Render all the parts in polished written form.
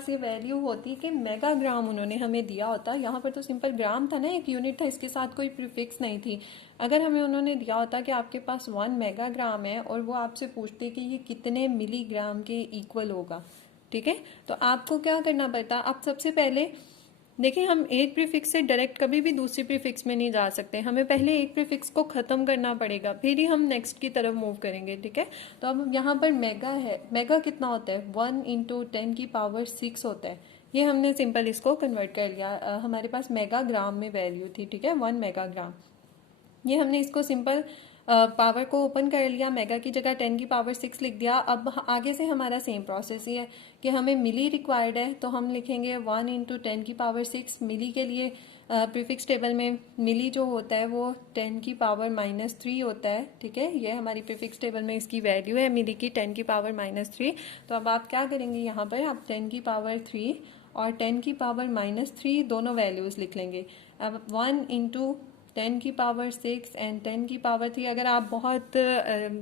पास ये वैल्यू होती कि मेगाग्राम उन्होंने हमें दिया होता, यहाँ पर तो सिंपल ग्राम था ना, एक यूनिट था, इसके साथ कोई प्रीफिक्स नहीं थी। अगर हमें उन्होंने दिया होता कि आपके पास 1 मेगाग्राम है और वो आपसे पूछते कि ये कितने मिलीग्राम के इक्वल होगा, ठीक है, तो आपको क्या करना पड़ता, आप सबसे पहले देखिए, हम एक प्रीफिक्स से डायरेक्ट कभी भी दूसरी प्रीफिक्स में नहीं जा सकते, हमें पहले एक प्रीफिक्स को ख़त्म करना पड़ेगा, फिर ही हम नेक्स्ट की तरफ मूव करेंगे, ठीक है। तो अब यहाँ पर मेगा है, मेगा कितना होता है, 1 × 10⁶ होता है। ये हमने सिंपल इसको कन्वर्ट कर लिया, हमारे पास मेगाग्राम में वैल्यू थी, ठीक है, 1 मेगाग्राम। ये हमने इसको सिंपल पावर को ओपन कर लिया, मेगा की जगह 10⁶ लिख दिया। अब आगे से हमारा सेम प्रोसेस ही है कि हमें मिली रिक्वायर्ड है, तो हम लिखेंगे 1 × 10⁶। मिली के लिए प्रीफिक्स टेबल में मिली जो होता है वो 10⁻³ होता है, ठीक है, ये हमारी प्रीफिक्स टेबल में इसकी वैल्यू है मिली की 10⁻³ तो अब आप क्या करेंगे, यहाँ पर आप 10⁻³ और 10⁻³ दोनों वैल्यूज लिख लेंगे। अब 1 × 10⁶ एंड 10⁻³ अगर आप बहुत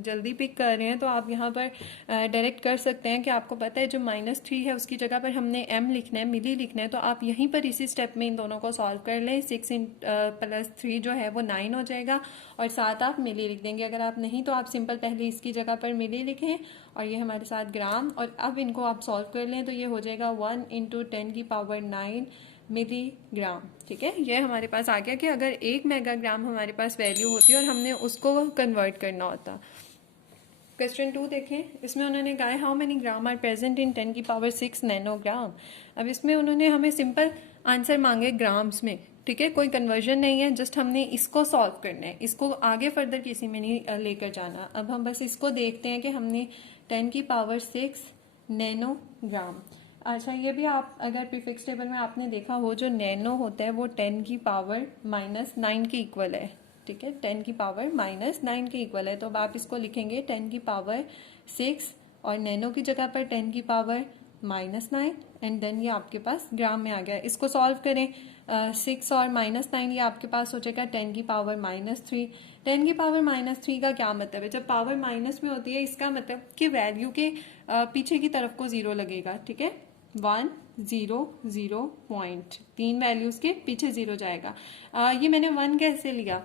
जल्दी पिक कर रहे हैं तो आप यहाँ पर डायरेक्ट कर सकते हैं कि आपको पता है जो -3 है उसकी जगह पर हमने m लिखना है, मिली लिखना है, तो आप यहीं पर इसी स्टेप में इन दोनों को सॉल्व कर लें। 6 + 3 जो है वो 9 हो जाएगा और साथ आप मिली लिख देंगे। अगर आप नहीं तो आप सिंपल पहले इसकी जगह पर मिली लिखें और ये हमारे साथ ग्राम, और अब इनको आप सॉल्व कर लें तो ये हो जाएगा 1 × 10⁹ मिलीग्राम, ठीक है। ये हमारे पास आ गया कि अगर 1 मेगाग्राम हमारे पास वैल्यू होती है और हमने उसको कन्वर्ट करना होता। क्वेश्चन 2 देखें, इसमें उन्होंने कहा है how many gram are present in 10⁶ nanogram. अब इसमें उन्होंने हमें सिंपल आंसर मांगे ग्राम्स में, ठीक है, कोई कन्वर्जन नहीं है, जस्ट हमने इसको सॉल्व करना है, इसको आगे फर्दर किसी में नहीं लेकर जाना। अब हम बस इसको देखते हैं कि हमने 10⁶ नैनोग्राम। अच्छा, ये भी आप अगर प्रीफिक्स टेबल में आपने देखा हो, जो नैनो होता है वो 10⁻⁻9 के इक्वल है, ठीक है, 10⁻⁻9 के इक्वल है। तो अब आप इसको लिखेंगे 10⁻6 और नैनो की जगह पर 10⁻⁻9 एंड देन ये आपके पास ग्राम में आ गया। इसको सॉल्व करें, 6 और -9 ये आपके पास हो जाएगा 10⁻⁻3। 10⁻⁻3 का क्या मतलब है, जब पावर माइनस में होती है इसका मतलब कि वैल्यू के पीछे की तरफ को 0 लगेगा, ठीक है, 1 0 0 पॉइंट, 3 वैल्यूज के पीछे 0 जाएगा। ये मैंने 1 कैसे लिया,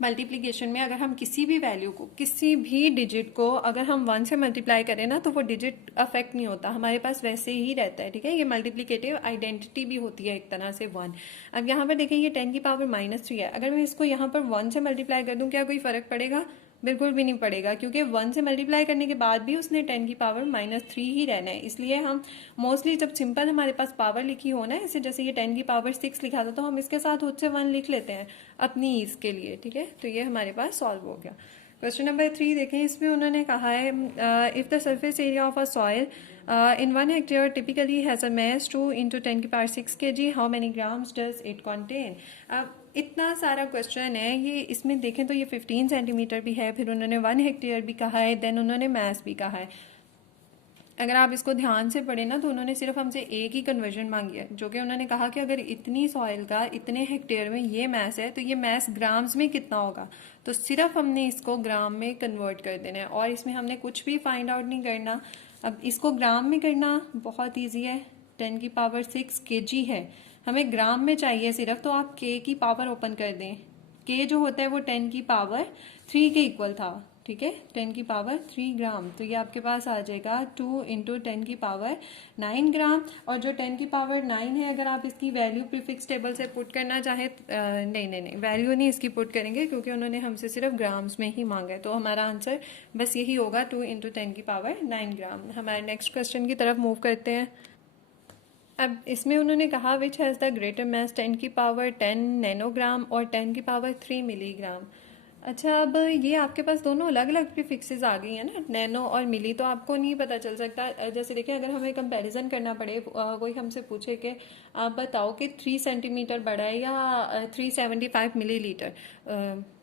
मल्टीप्लिकेशन में अगर हम किसी भी वैल्यू को, किसी भी डिजिट को अगर हम 1 से मल्टीप्लाई करें ना तो वो डिजिट अफेक्ट नहीं होता, हमारे पास वैसे ही रहता है, ठीक है। ये मल्टीप्लिकेटिव आइडेंटिटी भी होती है एक तरह से 1। अब यहाँ पर देखें ये 10⁻⁻3 है, अगर मैं इसको यहाँ पर 1 से मल्टीप्लाई कर दूं क्या कोई फर्क पड़ेगा, बिल्कुल भी नहीं पड़ेगा, क्योंकि 1 से मल्टीप्लाई करने के बाद भी उसने 10⁻³ ही रहना है। इसलिए हम मोस्टली जब सिंपल हमारे पास पावर लिखी हो ना, ऐसे जैसे ये 10⁻6 लिखा था तो हम इसके साथ खुद से 1 लिख लेते हैं अपनी ईज के लिए, ठीक है। तो ये हमारे पास सॉल्व हो गया। क्वेश्चन नंबर 3 देखें, इसमें उन्होंने कहा है if the surface area of a soil in 1 hectare typically has a mass 2 × 10⁻6 kg, how many grams does it contain। अब इतना सारा क्वेश्चन है, ये इसमें देखें तो ये 15 सेंटीमीटर भी है, फिर उन्होंने 1 हेक्टेयर भी कहा है, देन उन्होंने मैस भी कहा है। अगर आप इसको ध्यान से पढ़े ना तो उन्होंने सिर्फ हमसे एक ही कन्वर्जन मांगी है, जो कि उन्होंने कहा कि अगर इतनी सॉइल का इतने हेक्टेयर में ये मैस है तो ये मैस ग्राम्स में कितना होगा, तो सिर्फ हमने इसको ग्राम में कन्वर्ट कर देना है और इसमें हमने कुछ भी फाइंड आउट नहीं करना। अब इसको ग्राम में करना बहुत ईजी है, 10⁻6 kg है, हमें ग्राम में चाहिए सिर्फ, तो आप k की पावर ओपन कर दें, k जो होता है वो 10⁻3 के इक्वल था, ठीक है, 10⁻3 ग्राम, तो ये आपके पास आ जाएगा 2 × 10⁻9 ग्राम। और जो 10⁻9 है अगर आप इसकी वैल्यू प्रीफिक्स टेबल से पुट करना चाहें, नहीं वैल्यू नहीं इसकी पुट करेंगे क्योंकि उन्होंने हमसे सिर्फ ग्राम्स में ही मांगा है, तो हमारा आंसर बस यही होगा 2 × 10⁻9 ग्राम। हमारे नेक्स्ट क्वेश्चन की तरफ मूव करते हैं। अब इसमें उन्होंने कहा which has the greater mass 10⁻10 nanogram और 10⁻3 मिलीग्राम। अच्छा, अब ये आपके पास दोनों अलग अलग प्रीफिक्सेस आ गई हैं ना, नैनो और मिली, तो आपको नहीं पता चल सकता। जैसे देखिए अगर हमें कंपैरिजन करना पड़े, कोई हमसे पूछे कि आप बताओ कि 3 सेंटीमीटर बड़ा है या 375 मिलीलीटर,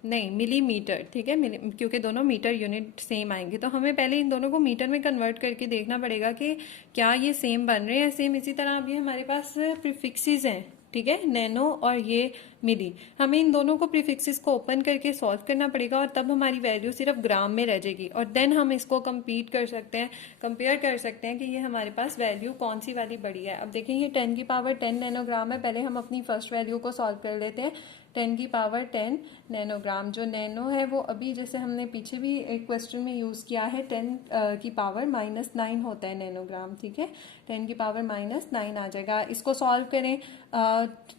नहीं मिलीमीटर, ठीक है, क्योंकि दोनों मीटर यूनिट सेम आएंगे, तो हमें पहले इन दोनों को मीटर में कन्वर्ट करके देखना पड़ेगा कि क्या ये सेम बन रहे हैं। सेम इसी तरह अभी हमारे पास प्रीफिक्सेस हैं, ठीक है, नैनो और ये मिली। हमें इन दोनों को प्रीफिक्सेस को ओपन करके सॉल्व करना पड़ेगा और तब हमारी वैल्यू सिर्फ ग्राम में रह जाएगी और देन हम इसको कंपेयर कर सकते हैं कि ये हमारे पास वैल्यू कौन सी वाली बड़ी है। अब देखें ये 10 की पावर 10 नैनोग्राम है। पहले हम अपनी फर्स्ट वैल्यू को सॉल्व कर लेते हैं। 10 की पावर 10 नैनोग्राम, जो नैनो है वो अभी जैसे हमने पीछे भी एक क्वेश्चन में यूज़ किया है 10 की पावर -9 होता है नैनोग्राम, ठीक है। 10 की पावर -9 आ जाएगा। इसको सॉल्व करें,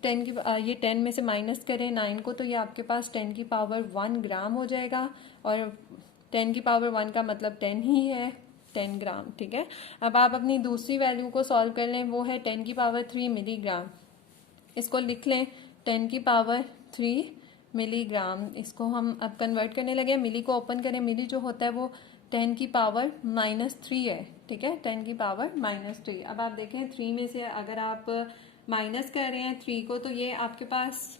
10 की ये 10 में से माइनस करें 9 को, तो ये आपके पास 10 की पावर 1 ग्राम हो जाएगा और 10 की पावर 1 का मतलब 10 ही है, 10 ग्राम, ठीक है। अब आप अपनी दूसरी वैल्यू को सॉल्व कर लें, वो है 10 की पावर 3 मिलीग्राम। इसको लिख लें 10 की पावर 3 मिलीग्राम। इसको हम अब कन्वर्ट करने लगे, मिली को ओपन करें। मिली जो होता है वो 10 की पावर -3 है, ठीक है, 10 की पावर -3। अब आप देखें 3 में से अगर आप माइनस कर रहे हैं 3 को, तो ये आपके पास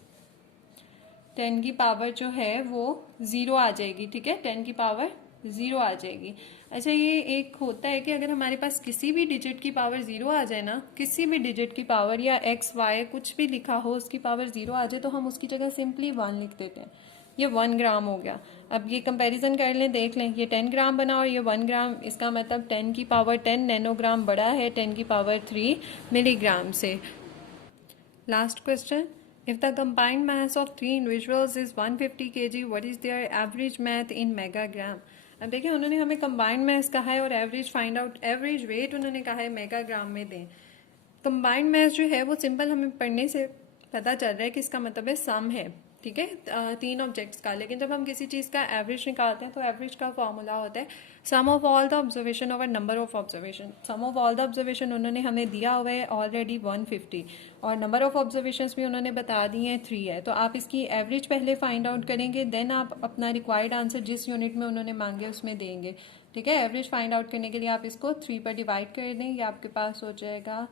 10 की पावर जो है वो 0 आ जाएगी, ठीक है, 10 की पावर 0 आ जाएगी। अच्छा, ये एक होता है कि अगर हमारे पास किसी भी डिजिट की पावर 0 आ जाए ना, किसी भी डिजिट की पावर या x y कुछ भी लिखा हो उसकी पावर 0 आ जाए, तो हम उसकी जगह सिंपली 1 लिख देते हैं। ये 1 ग्राम हो गया। अब ये कंपैरिजन कर लें, देख लें, ये 10 ग्राम बना और ये 1 ग्राम, इसका मतलब 10 की पावर 10 नैनोग्राम बड़ा है 10 की पावर 3 मिलीग्राम से। Last question, if the combined mass of 3 individuals is 150 kg, what is their average mass in megagram? अब देखिए उन्होंने हमें कंबाइंड मैस कहा है और average find out, average weight उन्होंने कहा है मेगाग्राम में दें। कंबाइंड मैस जो है वो सिंपल हमें पढ़ने से पता चल रहा है कि इसका मतलब है सम है, ठीक है, 3 ऑब्जेक्ट्स का। लेकिन जब हम किसी चीज़ का एवरेज निकालते हैं तो एवरेज का फॉर्मूला होता है sum of all the observation over number of observation. Sum of all the observation उन्होंने हमें दिया हुआ है ऑलरेडी 150 और नंबर ऑफ ऑब्जर्वेशन भी उन्होंने बता दी हैं 3 है। तो आप इसकी एवरेज पहले फाइंड आउट करेंगे, देन आप अपना रिक्वायर्ड आंसर जिस यूनिट में उन्होंने मांगे उसमें देंगे, ठीक है। एवरेज फाइंड आउट करने के लिए आप इसको 3 पर डिवाइड कर दें, ये आपके पास हो जाएगा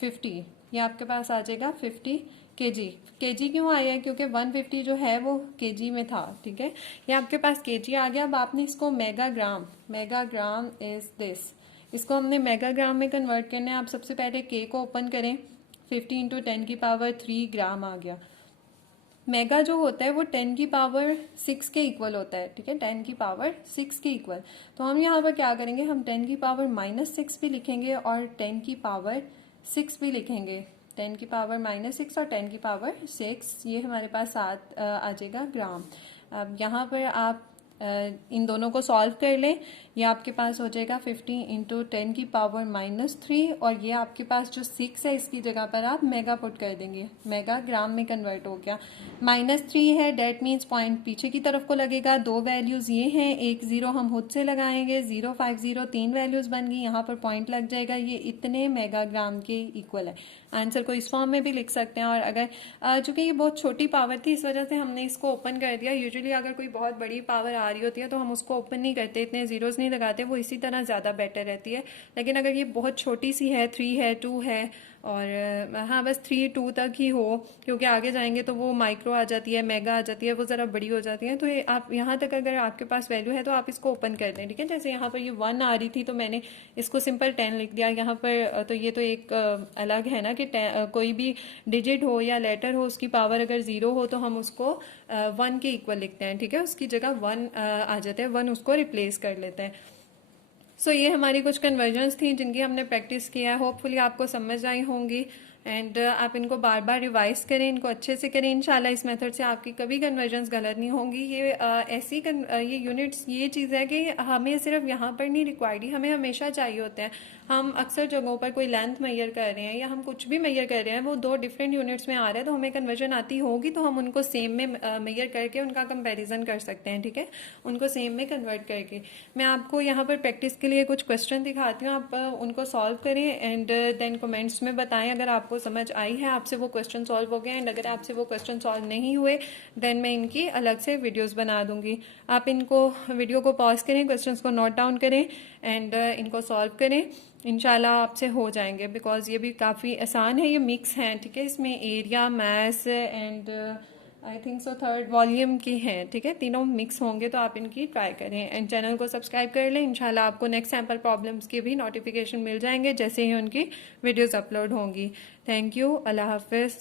50, ये आपके पास आ जाएगा 50 केजी। केजी क्यों आया है? क्योंकि 150 जो है वो केजी में था, ठीक है, ये आपके पास केजी आ गया। अब आपने इसको मेगाग्राम, मेगाग्राम इज दिस, इसको हमने मेगाग्राम में कन्वर्ट करना है। आप सबसे पहले के को ओपन करें, 50 इंटू 10 की पावर 3 ग्राम आ गया। मेगा जो होता है वो 10 की पावर 6 के इक्वल होता है, ठीक है, 10 की पावर 6 के इक्वल। तो हम यहाँ पर क्या करेंगे, हम 10 की पावर -6 भी लिखेंगे और 10 की पावर 6 भी लिखेंगे। 10 की पावर -6 और 10 की पावर 6, ये हमारे पास आ जाएगा ग्राम। अब यहाँ पर आप इन दोनों को सॉल्व कर लें, ये आपके पास हो जाएगा 50 इंटू 10 की पावर -3 और ये आपके पास जो 6 है इसकी जगह पर आप मेगा पुट कर देंगे, मेगा ग्राम में कन्वर्ट हो गया। -3 है, डेट मीन्स पॉइंट पीछे की तरफ को लगेगा। 2 वैल्यूज़ ये हैं, एक 0 हम खुद से लगाएंगे, 0 5 0, 3 वैल्यूज़ बन गई, यहाँ पर पॉइंट लग जाएगा। ये इतने मेगाग्राम के इक्वल है। आंसर को इस फॉर्म में भी लिख सकते हैं। और अगर चूंकि ये बहुत छोटी पावर थी इस वजह से हमने इसको ओपन कर दिया। यूजुअली अगर कोई बहुत बड़ी पावर आ रही होती है तो हम उसको ओपन नहीं करते, इतने जीरोस नहीं लगाते, वो इसी तरह ज़्यादा बेटर रहती है। लेकिन अगर ये बहुत छोटी सी है, 3 है, 2 है और हाँ बस 3 2 तक ही हो, क्योंकि आगे जाएंगे तो वो माइक्रो आ जाती है, मेगा आ जाती है, वो ज़रा बड़ी हो जाती है। तो ये आप यहाँ तक अगर आपके पास वैल्यू है तो आप इसको ओपन कर दें, ठीक है। जैसे यहाँ पर ये 1 आ रही थी तो मैंने इसको सिंपल 10 लिख दिया यहाँ पर। तो ये तो एक अलग है ना कि कोई भी डिजिट हो या लेटर हो उसकी पावर अगर 0 हो तो हम उसको 1 के इक्वल लिखते हैं, ठीक है, उसकी जगह 1 आ जाते हैं, 1 उसको रिप्लेस कर लेते हैं। सो ये हमारी कुछ कन्वर्जन्स थी जिनकी हमने प्रैक्टिस किया है, होपफुली आपको समझ आई होंगी। एंड आप इनको बार बार रिवाइज करें, इनको अच्छे से करें, इंशाल्लाह इस मेथड से आपकी कभी कन्वर्जन्स गलत नहीं होंगी। ये ये यूनिट्स ये चीज़ है कि हमें सिर्फ यहाँ पर नहीं रिक्वायर्ड, हमें हमेशा चाहिए होते हैं। हम अक्सर जगहों पर कोई लेंथ मेजर कर रहे हैं या हम कुछ भी मेजर कर रहे हैं, वो 2 डिफरेंट यूनिट्स में आ रहा है, तो हमें कन्वर्जन आती होगी तो हम उनको सेम में मेजर करके उनका कंपैरिजन कर सकते हैं, ठीक है, उनको सेम में कन्वर्ट करके। मैं आपको यहाँ पर प्रैक्टिस के लिए कुछ क्वेश्चन दिखाती हूँ, आप उनको सॉल्व करें एंड देन कमेंट्स में बताएं अगर आपको समझ आई है, आपसे वो क्वेश्चन सॉल्व हो गए। एंड अगर आपसे वो क्वेश्चन सॉल्व नहीं हुए देन मैं इनकी अलग से वीडियोस बना दूंगी। आप इनको वीडियो को पॉज करें, क्वेश्चंस को नोट डाउन करें एंड इनको सॉल्व करें, इंशाल्लाह आपसे हो जाएंगे। बिकॉज ये भी काफ़ी आसान है, ये मिक्स हैं, ठीक है, इसमें area, maths and I think so 3rd volume की हैं, ठीक है, तीनों मिक्स होंगे, तो आप इनकी ट्राई करें एंड चैनल को सब्सक्राइब कर लें। इंशाल्लाह आपको नेक्स्ट सैम्पल प्रॉब्लम्स के भी नोटिफिकेशन मिल जाएंगे जैसे ही उनकी वीडियोस अपलोड होंगी। थैंक यू, अल्लाह हाफिज़।